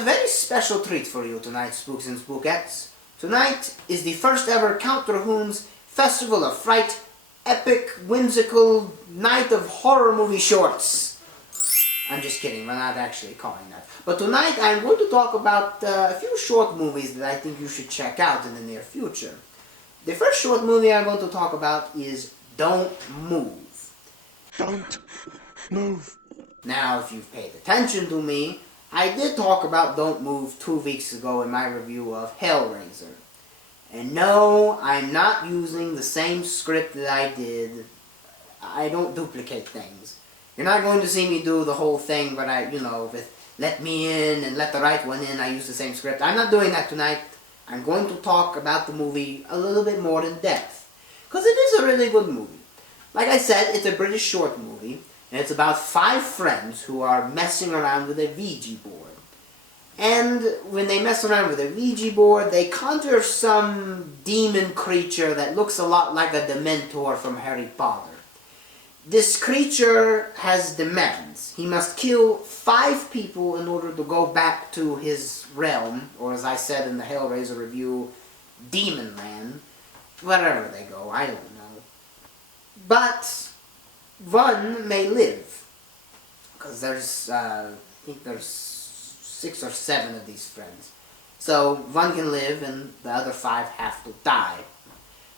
have a very special treat for you tonight, Spooks and Spookettes. Tonight is the first ever Count Drahoon's Festival of Fright, epic, whimsical night of horror movie shorts. I'm just kidding, we're not actually calling that. But tonight I'm going to talk about a few short movies that I think you should check out in the near future. The first short movie I'm going to talk about is Don't Move. Don't move. Now, if you've paid attention to me, I did talk about Don't Move 2 weeks ago in my review of Hellraiser. And no, I'm not using the same script that I did. I don't duplicate things. You're not going to see me do the whole thing, but with let me in and let the right one in, I use the same script. I'm not doing that tonight. I'm going to talk about the movie a little bit more in depth. Because it is a really good movie. Like I said, it's a British short movie. And it's about 5 friends who are messing around with a Ouija board. And when they mess around with a Ouija board, they conjure some demon creature that looks a lot like a Dementor from Harry Potter. This creature has demands. He must kill 5 people in order to go back to his realm, or as I said in the Hellraiser review, Demon Land. Wherever they go, I don't know. But one may live, because I think there's 6 or 7 of these friends. So one can live and the other 5 have to die.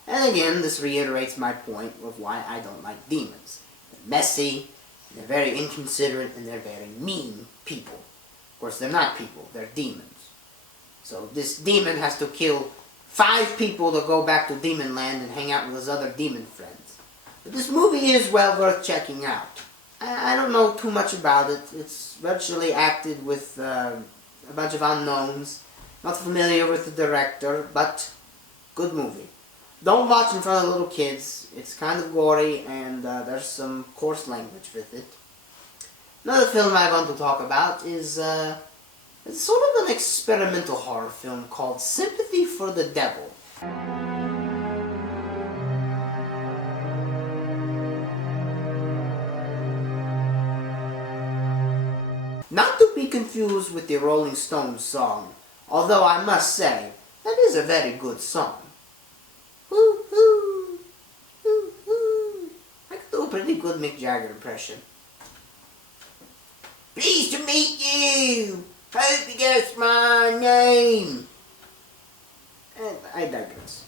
And again, this reiterates my point of why I don't like demons. They're messy, they're very inconsiderate, and they're very mean people. Of course, they're not people, they're demons. So this demon has to kill 5 people to go back to Demon Land and hang out with his other demon friends. But this movie is well worth checking out. I don't know too much about it. It's virtually acted with a bunch of unknowns. Not familiar with the director, but good movie. Don't watch in front of little kids. It's kind of gory and there's some coarse language with it. Another film I want to talk about is it's sort of an experimental horror film called Sympathy for the Devil. Not to be confused with the Rolling Stones song, although I must say, that is a very good song. Woo-hoo, woo-hoo. I could do a pretty good Mick Jagger impression. Pleased to meet you! Hope you guess my name! And I digress.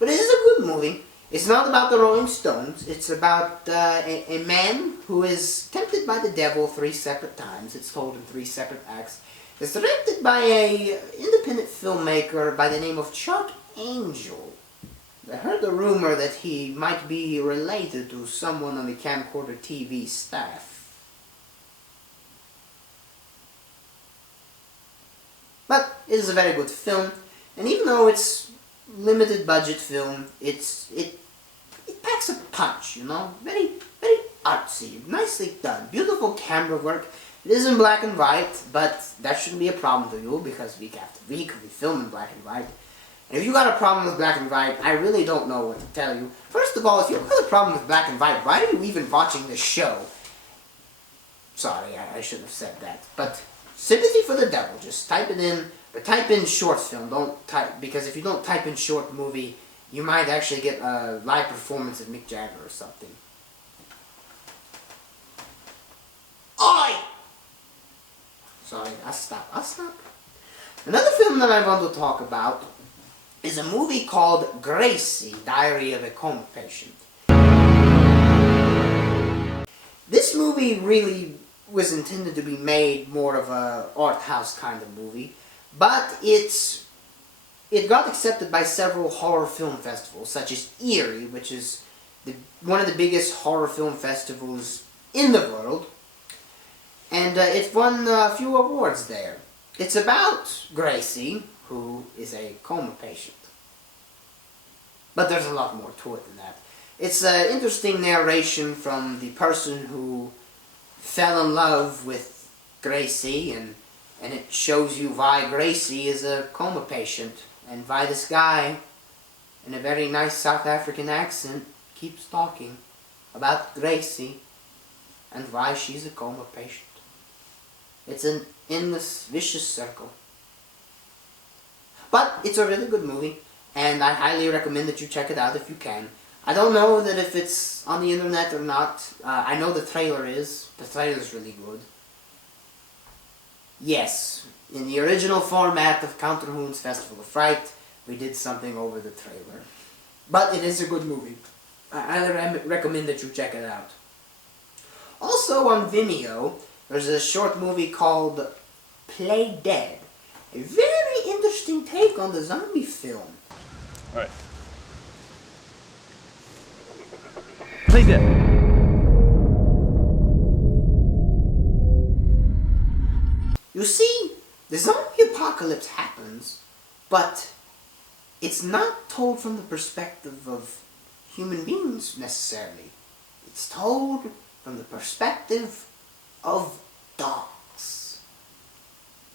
But it is a good movie. It's not about the Rolling Stones. It's about a man who is tempted by the devil 3 separate times. It's told in 3 separate acts. It's directed by an independent filmmaker by the name of Chuck Angel. I heard the rumor that he might be related to someone on the Camcorder TV staff. But it is a very good film, and even though it's limited budget film, it packs a punch, very artsy, nicely done, beautiful camera work. It is in black and white, but that shouldn't be a problem to you because week after week we film in black and white. And if you got a problem with black and white, I really don't know what to tell you. First of all, if you've got a problem with black and white, why are you even watching this show? Sorry, I shouldn't have said that. But Sympathy for the Devil, just type it in. But type in short film, don't type, because if you don't type in short movie, you might actually get a live performance of Mick Jagger or something. Oi! Sorry, I'll stop. Another film that I want to talk about is a movie called Gracie, Diary of a Coma Patient. This movie really was intended to be made more of a art house kind of movie. But it got accepted by several horror film festivals, such as Erie, which is one of the biggest horror film festivals in the world. And it won a few awards there. It's about Gracie, who is a coma patient. But there's a lot more to it than that. It's an interesting narration from the person who fell in love with Gracie, and it shows you why Gracie is a coma patient, and why this guy, in a very nice South African accent, keeps talking about Gracie, and why she's a coma patient. It's an endless, vicious circle. But it's a really good movie, and I highly recommend that you check it out if you can. I don't know that if it's on the internet or not. I know the trailer is. The trailer's really good. Yes, in the original format of Count Drahoon's Festival of Fright, we did something over the trailer. But it is a good movie. I highly recommend that you check it out. Also on Vimeo, there's a short movie called Play Dead. A very interesting take on the zombie film. Alright. Play dead. You see, the zombie apocalypse happens, but it's not told from the perspective of human beings necessarily. It's told from the perspective of dogs.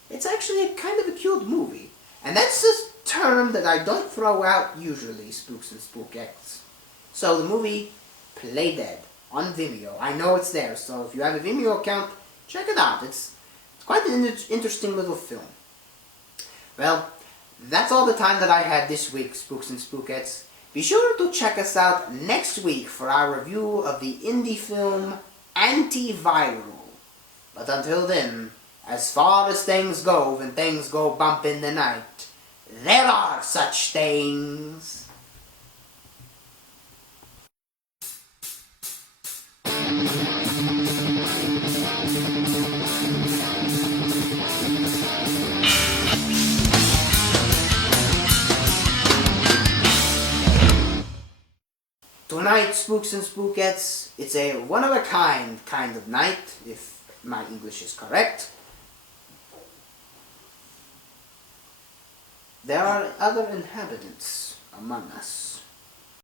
It's actually a kind of a cute movie. And that's a term that I don't throw out usually, Spooks and Spookettes. So the movie Play Dead on Vimeo. I know it's there, so if you have a Vimeo account, check it out. It's quite an interesting little film. Well, that's all the time that I had this week, Spooks and Spookettes. Be sure to check us out next week for our review of the indie film Antiviral. But until then, as far as things go when things go bump in the night, there are such things. Tonight, Spooks and Spookettes, it's a one-of-a-kind kind of night, if my English is correct. There are other inhabitants among us.